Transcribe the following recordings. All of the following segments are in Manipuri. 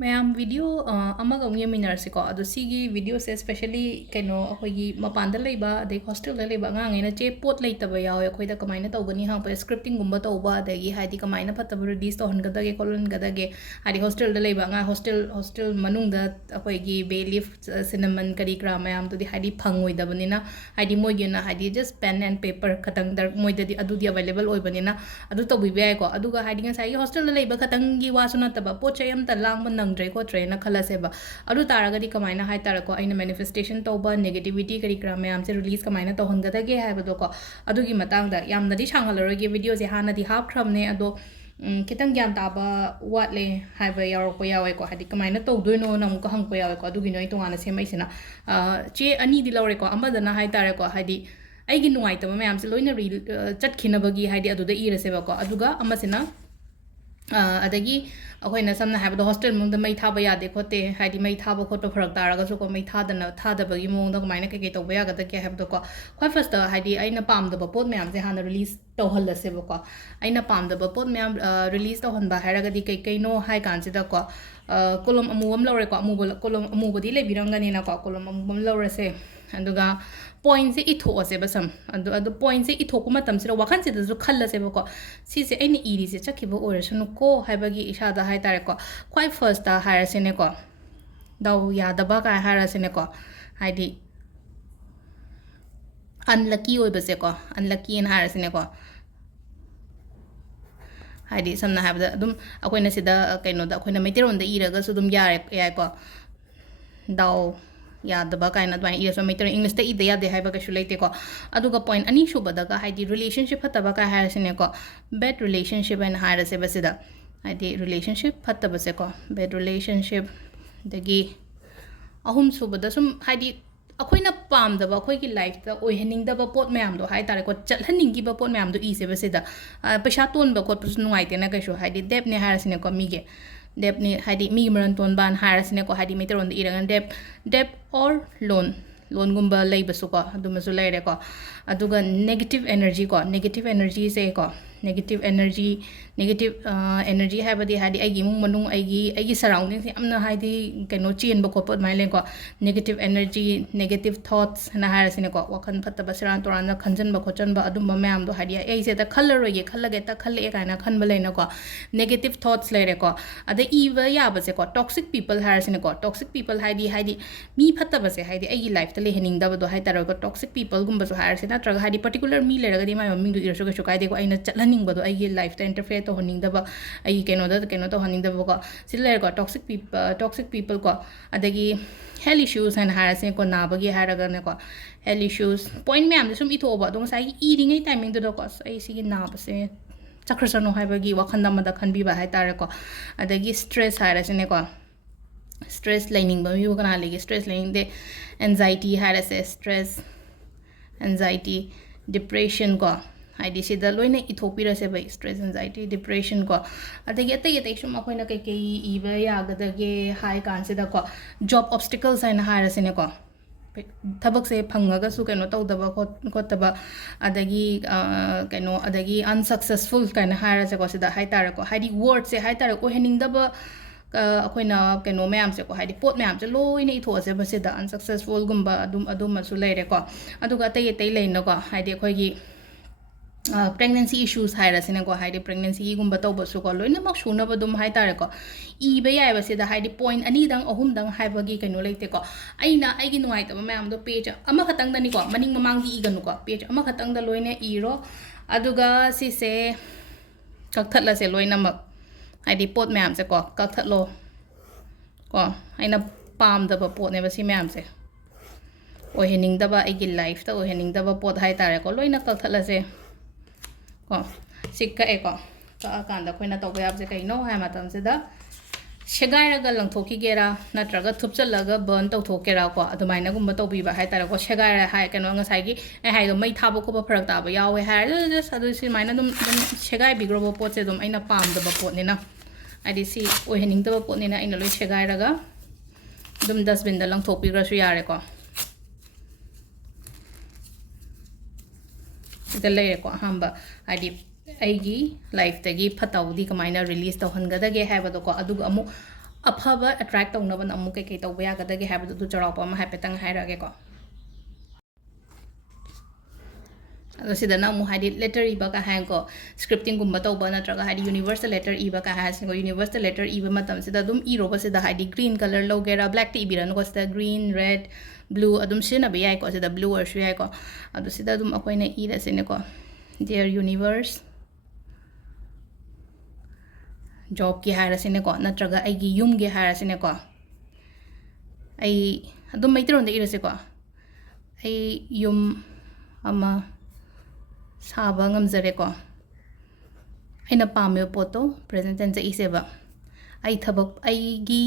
Ma'am, video amaga ngi minarsi ko ado sigi video se especially kaino akogi mapanda leiba de hostel le leiba nga ngai na che pot lei taba yaw akoi da kamai na tawgani ha pa scripting gumba tawba da gi haidi kamai na phatab release to hon gada ge kolon gada ge haidi hostel da leiba nga hostel manung da akoi gi bailiff cinnamon kari kra ma'am to di haidi phangoi da banina haidi moi gi na haidi just pen and paper khatang dar moi da di adu di available oi banina adu to bi bai ko adu ga haidi nga sai hostel da leiba khatang gi wa suna taba pot chay am ta lang ban nang ड्रे को ट्रेन खलसेब अदु तारगदी कमाइना हाय तारको आइना मैनिफेस्टेशन तौबा नेगेटिविटी करी क्रा मैम से रिलीज कमाइना तौहनगदगे हायबदो को अदुगी मतंगदा यामनदी सांगलरोगे वीडियो से हानादी हापख्रमने अदो कितंग ज्ञान ताबा वाटले हायब यावरको यावेको हादि कमाइना तौदोइनो नमुक हंगको यावेको अदुगी नोइ तोंगाना सेमैसिना चे अनि दि लौरेको अमदना हाय तारको हादि ꯑꯩꯒꯤ ꯅꯨꯡꯉꯥꯏꯇꯕ ꯃꯌꯥꯝꯁꯦ ꯂꯣꯏꯅ ꯆꯠꯈꯤꯅꯕꯒꯤ ꯍꯥꯏꯗꯤ ꯑꯗꯨꯗ ꯏꯔꯁꯦꯕꯀꯣ ꯑꯗꯨꯒ ꯑꯃꯁꯤꯅ ꯑꯗꯒꯤ ꯑꯩꯈꯣꯏꯅ ꯁꯝꯅ ꯍꯥꯏꯕꯗ ꯍꯣꯁꯇꯦꯜ ꯃꯅꯨꯡꯗ ꯃꯩ ꯊꯥꯕ ꯌꯥꯗꯦ ꯈꯣꯠꯇꯦ ꯍꯥꯏꯗꯤ ꯃꯩ ꯊꯥꯕ ꯈꯣꯠꯄ ꯐꯔꯛ ꯇꯥꯔꯒꯁꯨꯀꯣ ꯃꯩ ꯊꯥꯗꯕꯒꯤ ꯃꯑꯣꯡꯗ ꯀꯃꯥꯏꯅ ꯀꯩꯀꯩ ꯇꯧꯕ ꯌꯥꯒꯗꯒꯦ ꯍꯥꯏꯕꯗꯣꯀꯣ ꯈ꯭ꯋꯥꯏ ꯐꯥꯔꯁꯇ ꯍꯥꯏꯗꯤ ꯑꯩꯅ ꯄꯥꯝꯗꯕ ꯄꯣꯠ ꯃꯌꯥꯝꯁꯦ ꯍꯥꯟꯅ ꯔꯤꯂꯤꯁ ꯇꯧꯍꯜꯂꯁꯦꯕꯀꯣ ꯑꯩꯅ ꯄꯥꯝꯗꯕ ꯄꯣꯠ ꯃꯌꯥꯝ ꯔꯤꯂꯤꯁ ꯇꯧꯍꯟꯕ ꯍꯥꯏꯔꯒꯗꯤ ꯀꯩꯀꯩꯅꯣ ꯍꯥꯏ ꯀꯥꯟꯁꯤꯗꯀꯣ ꯀꯣꯂꯝ ꯑꯃꯨꯕ ꯑꯃ ꯂꯧꯔꯦꯀꯣ ꯀꯣꯂꯝ ꯑꯃꯨꯕꯗꯤ ꯂꯩꯕꯤꯔꯝꯒꯅꯤꯅꯀꯣ ꯀꯣꯂꯝ ꯑꯃꯨꯕ ꯑꯃ ꯂꯧꯔꯁꯦ ꯑꯗꯨꯒ ꯄꯣꯏꯟꯠꯁꯦ ꯏꯊꯣꯛꯑꯁꯦꯕ ꯁꯝ ꯑꯗꯨ ꯄꯣꯏꯟꯠꯁꯦ ꯏꯊꯣꯛꯄ ꯃꯇꯝꯁꯤꯗ ꯋꯥꯈꯜꯁꯤꯗꯁꯨ ꯈꯜꯂꯁꯦꯕꯀꯣ ꯁꯤꯁꯦ ꯑꯩꯅ ꯏꯔꯤꯁꯦ ꯆꯠꯈꯤꯕ ꯑꯣꯏꯔꯁꯅꯨꯀꯣ ꯍꯥꯏꯕꯒꯤ ꯏꯁꯥꯗ ꯍꯥꯏꯇꯥꯔꯦꯀꯣ ꯈ꯭ꯋꯥꯏ ꯐꯥꯔꯁꯇ ꯍꯥꯏꯔꯁꯤꯅꯦꯀꯣ ꯗꯥꯎ ꯌꯥꯗꯕ ꯀꯥꯏ ꯍꯥꯏꯔꯁꯤꯅꯦꯀꯣ ꯍꯥꯏꯗꯤ ꯑꯟꯂꯛꯀꯤ ꯑꯣꯏꯕꯁꯦꯀꯣ ꯑꯟꯂꯛꯀꯤꯅ ꯍꯥꯏꯔꯁꯤꯅꯦꯀꯣ ꯍꯥꯏꯗꯤ ꯁꯝꯅ ꯍꯥꯏꯕꯗ ꯑꯗꯨꯝ ꯑꯩꯈꯣꯏꯅ ꯁꯤꯗ ꯀꯩꯅꯣꯗ ꯑꯩꯈꯣꯏꯅ ꯃꯩꯇꯩꯔꯣꯟꯗ ꯏꯔꯒꯁꯨ ꯑꯗꯨꯝ ꯌꯥꯏꯀꯣ ꯗꯥꯎ ꯌꯥꯗꯕ ꯀꯥꯏꯅ ꯑꯗꯨꯃꯥꯏꯅ ꯏꯔꯁꯨ ꯃꯩꯇꯩꯔꯣꯟ ꯏꯪꯂꯤꯁꯇ ꯏꯗ ꯌꯥꯗꯦ ꯍꯥꯏꯕ ꯀꯩꯁꯨ ꯂꯩꯇꯦꯀꯣ ꯑꯗꯨꯒ ꯄꯣꯏꯟꯠ ꯑꯅꯤꯁꯨꯕꯗꯒ ꯍꯥꯏꯗꯤ ꯔꯤꯂꯦꯁꯟship ꯐꯠꯇꯕ ꯀꯥꯏ ꯍꯥꯏꯔꯁꯤꯅꯦꯀꯣ ꯕꯦꯗ ꯔꯤꯂꯦꯁꯟship ꯍꯥꯏꯅ ꯍꯥꯏꯔꯁꯦꯕ ꯁꯤꯗ ꯍꯥꯏꯗꯤ ꯔꯤꯂꯦꯁꯟship ꯐꯠꯇꯕꯁꯦꯀꯣ ꯕꯦꯗ ꯔꯤꯂꯦꯁꯟship ꯑꯗꯒꯤ ꯑꯍꯨꯝꯁꯨꯕꯗ ꯁꯨꯝ ꯍꯥꯏꯗꯤ ꯑꯩꯈꯣꯏꯅ ꯄꯥꯝꯗꯕ ꯑꯩꯈꯣꯏꯒꯤ ꯂꯥꯏꯐꯇ ꯑꯣꯏꯍꯟꯅꯤꯡꯗꯕ ꯄꯣꯠ ꯃꯌꯥꯝꯗꯣ ꯍꯥꯏꯇꯥꯔꯦꯀꯣ ꯆꯠꯍꯟꯅꯤꯡꯈꯤꯕ ꯄꯣꯠ ꯃꯌꯥꯝꯗꯣ ꯏꯁꯦꯕ ꯁꯤꯗ ꯄꯩꯁꯥ ꯇꯣꯟꯕ ꯈꯣꯠꯄꯁꯨ ꯅꯨꯡꯉꯥꯏꯇꯦꯅ ꯀꯩꯁꯨ ꯍꯥꯏꯗꯤ ꯗꯦꯞꯅꯦ ꯍꯥꯏꯔꯁꯤꯅꯦꯀꯣ ꯃꯤꯒꯤ ꯗꯦꯞꯅꯤ ꯍꯥꯏꯗꯤ ꯃꯤꯒꯤ ꯃꯔꯟ ꯇꯣꯟꯕꯅ ꯍꯥꯏꯔꯁꯤꯅꯦꯀꯣ ꯍꯥꯏꯗꯤ ꯃꯩꯇꯩꯔꯣꯟꯗ ꯏꯔꯒ ꯗꯦꯞ ꯑꯣꯔ ꯂꯣꯟꯒꯨꯝꯕ ꯂꯩꯕꯁꯨꯀꯣ ꯑꯗꯨꯃꯁꯨ ꯂꯩꯔꯦꯀꯣ ꯑꯗꯨꯒ ꯅꯦꯒꯦꯇꯤቭ ꯑꯦꯅꯔꯖꯤꯀꯣ ꯅꯦꯒꯦꯇꯤቭ ꯑꯦꯅꯔꯖꯤꯁꯦꯀꯣ ꯅꯦꯒꯦꯇꯤቭ ꯑꯦꯅꯔꯖꯤ ꯍꯥꯏꯕꯗꯤ ꯍꯥꯏꯗꯤ ꯑꯩꯒꯤ ꯏꯃꯨꯡ ꯃꯅꯨꯡ ꯑꯩꯒꯤ ꯁꯔꯥꯎꯟꯗꯤꯡꯁꯦ ꯌꯥꯝꯅ ꯍꯥꯏꯗꯤ ꯀꯩꯅꯣ ꯆꯦꯟꯕ ꯈꯣꯠꯄ ꯑꯗꯨꯃꯥꯏꯅ ꯂꯩꯀꯣ ꯅꯦꯒꯦꯇꯤቭ ꯑꯦꯅꯔꯖꯤ ꯅꯦꯒꯦꯇꯤቭ ꯊꯣꯠꯁ ꯍꯥꯏꯅ ꯍꯥꯏꯔꯁꯤꯅꯦꯀꯣ ꯋꯥꯈꯜ ꯐꯠꯇꯕ ꯁꯦꯔꯥꯟ ꯇꯨꯔꯥꯟꯅ ꯈꯟꯖꯟꯕ ꯈꯣꯠꯆꯟꯕ ꯑꯗꯨꯝꯕ ꯃꯌꯥꯝꯗꯣ ꯍꯥꯏꯗꯤ ꯑꯩꯁꯦ ꯈꯜꯂꯔꯣꯏꯒꯦ ꯈꯜꯂꯒꯦ ꯈꯜꯂꯛꯑꯦ ꯀꯥꯏꯅ ꯈꯟꯕ ꯂꯩꯅꯀꯣ ꯅꯦꯒꯦꯇꯤቭ ꯊꯣꯠꯁ ꯂꯩꯔꯦꯀꯣ ꯑꯗꯩ ꯏꯕ ꯌꯥꯕꯁꯦꯀꯣ ꯇꯣꯛꯁꯤꯛ ꯄꯤꯄꯜ ꯍꯥꯏꯔꯁꯤꯅꯦꯀꯣ ꯇꯣꯛꯁꯤꯛ ꯄꯤꯄꯜ ꯍꯥꯏꯗꯤ ꯃꯤ ꯐꯠꯇꯕꯁꯦ ꯍꯥꯏꯗꯤ ꯑꯩꯒꯤ ꯂꯥꯏꯐꯇ ꯂꯩꯍꯟꯅꯤꯡꯗꯕꯗꯣ ꯍꯥꯏꯇꯥꯔꯦꯀꯣ ꯇꯣꯛꯁꯤꯛ ꯄꯤꯄꯜꯒꯨꯝꯕꯁꯨ ꯍꯥꯏꯔꯁꯤ ꯅꯠꯇ꯭ꯔꯒ ꯍꯥꯏꯗꯤ ꯄꯔꯇꯤꯀꯨꯂꯔ ꯃꯤ ꯂꯩꯔꯒꯗꯤ ꯃꯥꯏ ꯃꯃꯤꯡꯗꯨ ꯏꯔꯁꯨ ꯀꯩꯁꯨ ꯀꯥꯏꯗꯦꯀꯣ ꯑꯩꯅ ꯆꯠꯍꯟꯅꯤꯡꯕꯗꯣ ꯑꯩꯒꯤ ꯂꯥꯏꯐꯇ ꯏꯟꯇꯔꯐꯤꯌꯔ ꯇꯧꯍꯟꯅꯤꯡꯗꯕ ꯑꯩꯒꯤ ꯀꯩꯅꯣ ꯇꯧꯍꯟꯅꯤꯡꯗꯕꯀꯣ ꯁꯤꯗ ꯂꯩꯔꯦꯀꯣ ꯇꯣꯛꯁꯤꯛ ꯄꯤꯄꯜ ꯀꯣ ꯑꯗꯒꯤ ꯍꯦꯜꯊ ꯏꯁꯨꯁ ꯍꯥꯏꯅ ꯍꯥꯏꯔꯁꯤꯅꯦꯀꯣ ꯅꯥꯕꯒꯤ ꯍꯥꯏꯔꯒꯅꯦꯀꯣ ꯍꯦꯜꯊ ꯏꯁꯨꯁ ꯄꯣꯏꯟꯠ ꯃꯌꯥꯝꯁꯦ ꯁꯨꯝ ꯏꯊꯣꯛꯑꯣꯕ ꯑꯗꯣ ꯉꯁꯥꯏꯒꯤ ꯏꯔꯤꯉꯩ ꯇꯥꯏꯃꯤꯡꯗꯨꯗꯀꯣ ꯑꯩ ꯁꯤꯒꯤ ꯅꯥꯕꯁꯦ ꯆꯠꯈ꯭ꯔꯁꯅꯨ ꯍꯥꯏꯕꯒꯤ ꯋꯥꯈꯜ ꯑꯃꯗ ꯈꯟꯕꯤꯕ ꯍꯥꯏꯇꯥꯔꯦꯀꯣ ꯑꯗꯒꯤ ꯁ꯭ꯇ꯭ꯔꯦꯁ ꯍꯥꯏꯔꯁꯤꯅꯦꯀꯣ ꯁ꯭ꯇ꯭ꯔꯦꯁ ꯂꯩꯅꯤꯡꯕ ꯃꯤꯕꯨ ꯀꯅꯥ ꯂꯩꯒꯦ ꯁ꯭ꯇ꯭ꯔꯦꯁ ꯂꯩꯅꯤꯡꯗꯦ ꯑꯦꯟꯖꯥꯏꯇꯤ ꯍꯥꯏꯔꯁꯦ ꯁ꯭ꯇ꯭ꯔꯦꯁ ꯑꯦꯟꯖꯥꯏꯇꯤ ꯗꯤꯄ꯭ꯔꯦꯁꯟ ꯀꯣ ꯍꯥꯏꯗꯤ ꯁꯤꯗ ꯂꯣꯏꯅ ꯏꯊꯣꯛꯄꯤꯔꯁꯦꯕ ꯁ꯭ꯇ꯭ꯔꯦꯁ ꯑꯦꯟꯖꯥꯏꯇꯤ ꯗꯤꯄ꯭ꯔꯦꯁꯟ ꯀꯣ ꯑꯗꯒꯤ ꯑꯇꯩ ꯁꯨꯝ ꯑꯩꯈꯣꯏꯅ ꯀꯩꯀꯩ ꯏꯕ ꯌꯥꯒꯗꯒꯦ ꯍꯥꯏ ꯀꯥꯟꯁꯤꯗꯀꯣ ꯖꯣꯕ ꯑꯣꯕꯁꯇꯤꯀꯜꯁ ꯍꯥꯏꯅ ꯍꯥꯏꯔꯁꯤꯅꯦꯀꯣ ꯊꯕꯛꯁꯦ ꯐꯪꯉꯒꯁꯨ ꯀꯩꯅꯣ ꯇꯧꯗꯕ ꯈꯣꯠꯇꯕ ꯑꯗꯒꯤ ꯑꯗꯒꯤ ꯑꯟꯁꯛꯁꯦꯁꯐꯨꯜ ꯀꯥꯏꯅ ꯍꯥꯏꯔꯁꯦꯀꯣ ꯁꯤꯗ ꯍꯥꯏꯇꯥꯔꯦꯀꯣ ꯍꯥꯏꯗꯤ ꯋꯥꯔꯗꯁꯦ ꯍꯥꯏꯇꯥꯔꯦ ꯑꯣꯏꯍꯟꯅꯤꯡꯗꯕ ꯑꯩꯈꯣꯏꯅ ꯀꯩꯅꯣ ꯃꯌꯥꯝꯁꯦꯀꯣ ꯍꯥꯏꯗꯤ ꯄꯣꯠ ꯃꯌꯥꯝꯁꯦ ꯂꯣꯏꯅ ꯏꯊꯣꯛꯑꯁꯦꯕ ꯁꯤꯗ ꯑꯟꯁꯛꯁꯦꯁꯐꯨꯜꯒꯨꯝꯕ ꯑꯗꯨꯃꯁꯨ ꯂꯩꯔꯦꯀꯣ ꯑꯗꯨꯒ ꯑꯇꯩ ꯂꯩꯅꯀꯣ ꯍꯥꯏꯗꯤ ꯑꯩꯈꯣꯏꯒꯤ ꯄ꯭ꯔꯦꯒꯅꯦꯟꯁꯤ ꯏꯁꯨꯁ ꯍꯥꯏꯔꯁꯤꯅꯦꯀꯣ ꯍꯥꯏꯗꯤ ꯄ꯭ꯔꯦꯒꯅꯦꯟꯁꯤꯒꯨꯝꯕ ꯇꯧꯕꯁꯨꯀꯣ ꯂꯣꯏꯅꯃꯛ ꯁꯨꯅꯕ ꯑꯗꯨꯝ ꯍꯥꯏꯇꯥꯔꯦꯀꯣ ꯏꯕ ꯌꯥꯏꯕ ꯁꯤꯗ ꯍꯥꯏꯗꯤ ꯄꯣꯏꯟꯠ ꯑꯅꯤꯗꯪ ꯑꯍꯨꯝꯗꯪ ꯍꯥꯏꯕꯒꯤ ꯀꯩꯅꯣ ꯂꯩꯇꯦꯀꯣ ꯑꯩꯒꯤ ꯅꯨꯡꯉꯥꯏꯇꯕ ꯃꯌꯥꯝꯗꯣ ꯄꯦꯖ ꯑꯃꯈꯛꯇꯪꯗꯅꯤꯀꯣ ꯃꯅꯤꯡ ꯃꯃꯥꯡꯗꯤ ꯏꯒꯅꯨꯀꯣ ꯄꯦꯖ ꯑꯃꯈꯛꯇꯪꯗ ꯂꯣꯏꯅ ꯏꯔꯣ ꯑꯗꯨꯒ ꯁꯤꯁꯦ ꯀꯛꯊꯠꯂꯁꯦ ꯂꯣꯏꯅꯃꯛ ꯍꯥꯏꯗꯤ ꯄꯣꯠ ꯃꯌꯥꯝꯁꯦ ꯀꯣ ꯀꯛꯊꯠꯂꯣ ꯀꯣ ꯑꯩꯅ ꯄꯥꯝꯗꯕ ꯄꯣꯠꯅꯦꯕ ꯁꯤ ꯃꯌꯥꯝꯁꯦ ꯑꯣꯏꯍꯟꯅꯤꯡꯗꯕ ꯑꯩꯒꯤ ꯂꯥꯏꯐꯇ ꯑꯣꯏꯍꯟꯅꯤꯡꯗꯕ ꯄꯣꯠ ꯍꯥꯏꯇꯥꯔꯦꯀꯣ ꯂꯣꯏꯅ ꯀꯛꯊꯠꯂꯁꯦ ꯀꯣ ꯁꯤ ꯀꯛꯑꯦꯀꯣ ꯀꯛꯑꯀꯥꯟꯗ ꯑꯩꯈꯣꯏꯅ ꯇꯧꯕ ꯌꯥꯕꯁꯦ ꯀꯩꯅꯣ ꯍꯥꯏ ꯃꯇꯝꯁꯤꯗ ꯁꯦꯒꯥꯏꯔꯒ ꯂꯪꯊꯣꯛꯈꯤꯒꯦꯔꯥ ꯅꯠꯇ꯭ꯔꯒ ꯊꯨꯞꯆꯜꯂꯒ ꯕꯔꯟ ꯇꯧꯊꯣꯛꯀꯦꯔꯥ ꯀꯣ ꯑꯗꯨꯃꯥꯏꯅꯒꯨꯝꯕ ꯇꯧꯕꯤꯕ ꯍꯥꯏꯇꯥꯔꯦꯀꯣ ꯁꯦꯒꯥꯏꯔ ꯉꯁꯥꯏꯒꯤ ꯑꯩ ꯍꯥꯏꯗꯣ ꯃꯩ ꯊꯥꯕ ꯈꯣꯠꯄ ꯐꯔꯛ ꯇꯥꯕ ꯌꯥꯎꯋꯦ ꯍꯥꯏꯔ ꯖꯁ ꯑꯗꯨ ꯁꯨꯃꯥꯏꯅ ꯑꯗꯨꯝ ꯁꯦꯒꯥꯏꯕꯤꯈ꯭ꯔꯕ ꯄꯣꯠꯁꯦ ꯑꯗꯨꯝ ꯑꯩꯅ ꯄꯥꯝꯗꯕ ꯄꯣꯠꯅꯤꯅ ꯍꯥꯏꯗꯤ ꯁꯤ ꯑꯣꯏꯍꯟꯅꯤꯡꯗꯕ ꯄꯣꯠꯅꯤꯅ ꯑꯩꯅ ꯂꯣꯏ ꯁꯦꯒꯥꯏꯔꯒ ꯑꯗꯨꯝ ꯗꯁꯕꯤꯟꯗ ꯂꯪꯊꯣꯛꯄꯤꯈ꯭ꯔꯁꯨ ꯌꯥꯔꯦꯀꯣ ꯁꯤꯗ ꯂꯩꯔꯦꯀꯣ ꯑꯍꯥꯟꯕ ꯍꯥꯏꯗꯤ ꯑꯩꯒꯤ ꯂꯥꯏꯐꯇꯒꯤ ꯐꯠꯇꯕꯗꯤ ꯀꯃꯥꯏꯅ ꯔꯤꯂꯤꯁ ꯇꯧꯍꯟꯒꯗꯒꯦ ꯍꯥꯏꯕꯗꯣꯀꯣ ꯑꯗꯨꯒ ꯑꯃꯨꯛ ꯑꯐꯕ ꯑꯦꯇ꯭ꯔꯦꯛ ꯇꯧꯅꯕꯅ ꯑꯃꯨꯛ ꯀꯩ ꯇꯧꯕ ꯌꯥꯒꯗꯒꯦ ꯍꯥꯏꯕꯗꯨ ꯆꯥꯎꯔꯥꯛꯄ ꯑꯃ ꯍꯥꯏꯐꯦꯠꯇꯪ ꯍꯥꯏꯔꯛꯑꯒꯦꯀꯣ ꯑꯗꯣ ꯁꯤꯗꯅ ꯑꯃꯨꯛ ꯍꯥꯏꯗꯤ ꯂꯦꯇꯔ ꯏꯕ ꯀꯥ ꯍꯥꯏꯀꯣ ꯁ꯭ꯀ꯭ꯔꯤꯞꯇꯤꯡꯒꯨꯝꯕ ꯇꯧꯕ ꯅꯠꯇ꯭ꯔꯒ ꯍꯥꯏꯗꯤ ꯌꯨꯅꯤꯚꯔꯁꯇ ꯂꯦꯇꯔ ꯏꯕ ꯀꯥ ꯍꯥꯏꯁꯤꯀꯣ ꯌꯨꯅꯤꯚꯔꯁꯇ ꯂꯦꯇꯔ ꯏꯕ ꯃꯇꯝꯁꯤꯗ ꯑꯗꯨꯝ ꯏꯔꯣꯕꯁꯤꯗ ꯍꯥꯏꯗꯤ ꯒ꯭ꯔꯤꯟ ꯀꯂꯔ ꯂꯧꯒꯦꯔꯥ ꯕ꯭ꯂꯦꯛꯇ ꯏꯕꯤꯔꯅꯨꯀꯣ ꯁꯤꯗ ꯒ꯭ꯔꯤꯟ ꯔꯦꯗ ꯕ꯭ꯂꯨ ꯑꯗꯨꯝ ꯁꯤꯖꯤꯟꯅꯕ ꯌꯥꯏꯀꯣ ꯁꯤꯗ ꯕ꯭ꯂꯨ ꯑꯣꯏꯔꯁꯨ ꯌꯥꯏꯀꯣ ꯑꯗꯣ ꯁꯤꯗ ꯑꯗꯨꯝ ꯑꯩꯈꯣꯏꯅ ꯏꯔꯁꯤꯅꯦꯀꯣ ꯗꯤꯌꯔ ꯌꯨꯅꯤꯚꯔꯁ ꯖꯣꯕꯀꯤ ꯍꯥꯏꯔꯁꯤꯅꯦꯀꯣ ꯅꯠꯇ꯭ꯔꯒ ꯑꯩꯒꯤ ꯌꯨꯝꯒꯤ ꯍꯥꯏꯔꯁꯤꯅꯦꯀꯣ ꯑꯩ ꯑꯗꯨꯝ ꯃꯩꯇꯩꯔꯣꯟꯗ ꯏꯔꯁꯦꯀꯣ ꯑꯩ ꯌꯨꯝ ꯑꯃ ꯁꯥꯕ ꯉꯝꯖꯔꯦꯀꯣ ꯑꯩꯅ ꯄꯥꯝꯃꯤꯕ ꯄꯣꯠꯇꯣ ꯄ꯭ꯔꯦꯖꯦꯟ ꯇꯦꯟꯁꯇ ꯏꯁꯦꯕ ꯑꯩꯒꯤ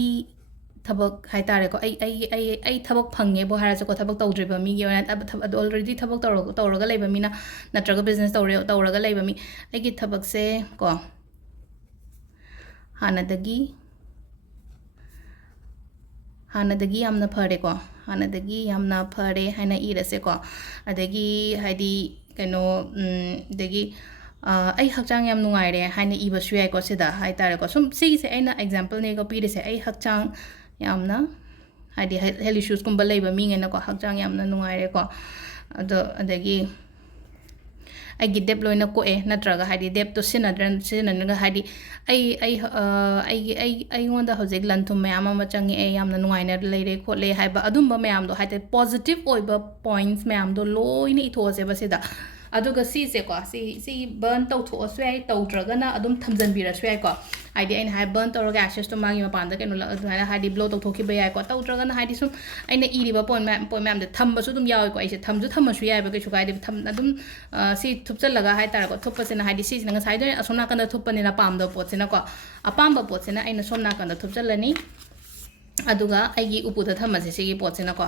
ꯊꯕꯛ ꯍꯥꯏꯇꯥꯔꯦꯀꯣ ꯑꯩ ꯊꯕꯛ ꯐꯪꯉꯦꯕꯨ ꯍꯥꯏꯔꯁꯨꯀꯣ ꯊꯕꯛ ꯇꯧꯗ꯭ꯔꯤꯕ ꯃꯤꯒꯤ ꯑꯣꯏꯅ ꯑꯗꯣ ꯑꯣꯜꯔꯦꯗꯤ ꯊꯕꯛ ꯇꯧꯔꯒ ꯂꯩꯕ ꯃꯤꯅ ꯅꯠꯇ꯭ꯔꯒ ꯕꯤꯖꯤꯅꯦꯁ ꯇꯧꯔꯒ ꯂꯩꯕ ꯃꯤ ꯑꯩꯒꯤ ꯊꯕꯛꯁꯦ ꯀꯣ ꯍꯥꯟꯅꯗꯒꯤ ꯌꯥꯝꯅ ꯐꯔꯦꯀꯣ ꯍꯥꯟꯅꯗꯒꯤ ꯌꯥꯝꯅ ꯐꯔꯦ ꯍꯥꯏꯅ ꯏꯔꯁꯦꯀꯣ ꯑꯗꯒꯤ ꯍꯥꯏꯗꯤ ꯀꯩꯅꯣ ꯑꯗꯒꯤ ꯑꯩ ꯍꯛꯆꯥꯡ ꯌꯥꯝ ꯅꯨꯡꯉꯥꯏꯔꯦ ꯍꯥꯏꯅ ꯏꯕꯁꯨ ꯌꯥꯏꯀꯣ ꯁꯤꯗ ꯍꯥꯏꯇꯥꯔꯦꯀꯣ ꯁꯨꯝ ꯁꯤꯒꯤꯁꯦ ꯑꯩꯅ ꯑꯦꯛꯖꯥꯝꯄꯜꯅꯦꯀꯣ ꯄꯤꯔꯤꯁꯦ ꯑꯩ ꯍꯛꯆꯥꯡ ꯌꯥꯝꯅ ꯍꯥꯏꯗꯤ ꯍꯦꯜꯊ ꯏꯁꯨꯁꯀꯨꯝꯕ ꯂꯩꯕ ꯃꯤꯉꯩꯅꯀꯣ ꯍꯛꯆꯥꯡ ꯌꯥꯝꯅ ꯅꯨꯡꯉꯥꯏꯔꯦꯀꯣ ꯑꯗꯣ ꯑꯗꯒꯤ ꯑꯩꯒꯤ ꯗꯦꯞ ꯂꯣꯏꯅ ꯀꯣꯛꯑꯦ ꯅꯠꯇ꯭ꯔꯒ ꯍꯥꯏꯗꯤ ꯗꯦꯞꯇꯣ ꯁꯤꯖꯤꯟꯅꯔꯒ ꯍꯥꯏꯗꯤ ꯑꯩꯉꯣꯟꯗ ꯍꯧꯖꯤꯛ ꯂꯟ ꯊꯨꯝ ꯃꯌꯥꯝ ꯑꯃ ꯆꯪꯉꯛꯑꯦ ꯌꯥꯝꯅ ꯅꯨꯡꯉꯥꯏꯅ ꯂꯩꯔꯦ ꯈꯣꯠꯂꯦ ꯍꯥꯏꯕ ꯑꯗꯨꯝꯕ ꯃꯌꯥꯝꯗꯣ ꯍꯥꯏꯗꯤ ꯄꯣꯖꯤꯇꯤቭ ꯑꯣꯏꯕ ꯄꯣꯏꯟꯠꯁ ꯃꯌꯥꯝꯗꯣ ꯂꯣꯏꯅ ꯏꯊꯣꯛꯑꯁꯦꯕ ꯁꯤꯗ ꯑꯗꯨꯒ ꯁꯤꯁꯦꯀꯣ ꯁꯤ ꯕꯔꯟ ꯇꯧꯊꯣꯛꯑꯁꯨꯌꯥꯏ ꯇꯧꯗ꯭ꯔꯒꯅ ꯑꯗꯨꯝ ꯊꯝꯖꯟꯕꯤꯔꯁꯨ ꯌꯥꯏꯀꯣ ꯍꯥꯏꯗꯤ ꯑꯩꯅ ꯍꯥꯏ ꯕꯔꯟ ꯇꯧꯔꯒ ꯑꯦꯁꯦꯁꯇꯣ ꯃꯥꯒꯤ ꯃꯄꯥꯟꯗ ꯀꯩꯅꯣ ꯑꯗꯨꯃꯥꯏꯅ ꯍꯥꯏꯗꯤ ꯕ꯭ꯂꯣ ꯇꯧꯊꯣꯛꯈꯤꯕ ꯌꯥꯏꯀꯣ ꯇꯧꯗ꯭ꯔꯒꯅ ꯍꯥꯏꯗꯤ ꯁꯨꯝ ꯑꯩꯅ ꯏꯔꯤꯕ ꯄꯣꯏꯟ ꯃꯌꯥꯝꯁꯦ ꯊꯝꯕꯁꯨ ꯑꯗꯨꯝ ꯌꯥꯎꯏꯀꯣ ꯑꯩꯁꯦ ꯊꯝꯃꯁꯨ ꯌꯥꯏꯕ ꯀꯩꯁꯨ ꯀꯥꯏꯗꯦ ꯑꯗꯨꯝ ꯁꯤ ꯊꯨꯞꯆꯜꯂꯒ ꯍꯥꯏꯇꯥꯔꯦꯀꯣ ꯊꯨꯞꯄꯁꯤꯅ ꯍꯥꯏꯗꯤ ꯁꯤꯁꯤꯅ ꯉꯁꯥꯏꯗꯣ ꯑꯁꯣꯝ ꯅꯥꯀꯟꯗ ꯊꯨꯞꯄꯅꯤꯅ ꯄꯥꯝꯗꯕ ꯄꯣꯠꯁꯤꯅꯀꯣ ꯑꯄꯥꯝꯕ ꯄꯣꯠꯁꯤꯅ ꯑꯩꯅ ꯁꯣꯝ ꯅꯥꯀꯟꯗ ꯊꯨꯞꯆꯜꯂꯅꯤ ꯑꯗꯨꯒ ꯑꯩꯒꯤ ꯎꯄꯨꯗ ꯊꯝꯃꯁꯦ ꯁꯤꯒꯤ ꯄꯣꯠꯁꯤꯅꯀꯣ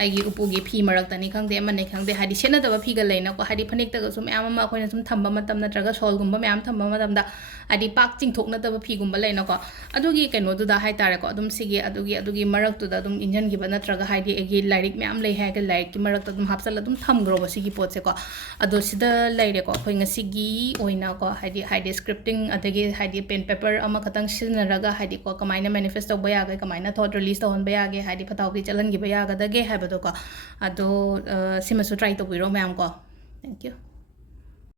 ꯑꯩꯒꯤ ꯎꯄꯨꯒꯤ ꯐꯤ ꯃꯔꯛꯇꯅꯤ ꯈꯪꯗꯦ ꯑꯃꯅꯤ ꯈꯪꯗꯦ ꯍꯥꯏꯗꯤ ꯁꯦꯠꯅꯗꯕ ꯐꯤꯒ ꯂꯩꯅꯀꯣ ꯍꯥꯏꯗꯤ ꯐꯅꯦꯛꯇꯒꯁꯨ ꯃꯌꯥꯝ ꯑꯃ ꯑꯩꯈꯣꯏꯅ ꯁꯨꯝ ꯊꯝꯕ ꯃꯇꯝ ꯅꯠꯇ꯭ꯔꯒ ꯁꯣꯜꯒꯨꯝꯕ ꯃꯌꯥꯝ ꯊꯝꯕ ꯃꯇꯝꯗ ꯍꯥꯏꯗꯤ ꯄꯥꯛ ꯆꯤꯡꯊꯣꯛꯅꯗꯕ ꯐꯤꯒꯨꯝꯕ ꯂꯩꯅꯀꯣ ꯑꯗꯨꯒꯤ ꯀꯩꯅꯣꯗꯨꯗ ꯍꯥꯏꯇꯥꯔꯦꯀꯣ ꯑꯗꯨꯝ ꯑꯗꯨꯒꯤ ꯃꯔꯛꯇꯨꯗ ꯑꯗꯨꯝ ꯏꯟꯖꯟꯈꯤꯕ ꯅꯠꯇ꯭ꯔꯒ ꯍꯥꯏꯗꯤ ꯑꯩꯒꯤ ꯂꯥꯏꯔꯤꯛ ꯃꯌꯥꯝ ꯂꯩ ꯍꯥꯏꯔꯒ ꯂꯥꯏꯔꯤꯛꯀꯤ ꯃꯔꯛꯇ ꯑꯗꯨꯝ ꯍꯥꯞꯆꯜꯂ ꯑꯗꯨꯝ ꯊꯝꯈ꯭ꯔꯣꯕ ꯁꯤꯒꯤ ꯄꯣꯠꯁꯦꯀꯣ ꯑꯗꯣ ꯁꯤꯗ ꯂꯩꯔꯦꯀꯣ ꯑꯩꯈꯣꯏ ꯉꯁꯤꯒꯤ ꯑꯣꯏꯅꯀꯣ ꯍꯥꯏꯗꯤ ꯁ꯭ꯀ꯭ꯔꯤꯞꯇꯤꯡ ꯑꯗꯒꯤ ꯍꯥꯏꯗꯤ ꯄꯦꯟ ꯄꯦꯄꯔ ꯑꯃꯈꯛꯇꯪ ꯁꯤꯖꯤꯟꯅꯔꯒ ꯍꯥꯏꯗꯤꯀꯣ ꯀꯃꯥꯏꯅ ꯃꯦꯅꯤꯐꯦꯁ ꯇꯧꯕ ꯌꯥꯒꯦ ꯀꯃꯥꯏꯅ ꯊꯣꯠ ꯔꯤꯂꯤꯁ ꯇꯧꯍꯟꯕ ꯌꯥꯒꯦ ꯍꯥꯏꯗꯤ ꯐꯊꯥꯎꯊꯤ ꯆꯠꯍꯟꯈꯤꯕ ꯌꯥꯒꯗꯒꯦ ꯍꯥꯏꯕꯗꯣꯀꯣ ꯑꯗꯣ ꯁꯤꯃꯁꯨ ꯇ꯭ꯔꯥꯏ ꯇꯧꯕꯤꯔꯣ ꯃꯌꯥꯝ ꯀꯣ ꯊꯦꯡꯛ ꯌꯨ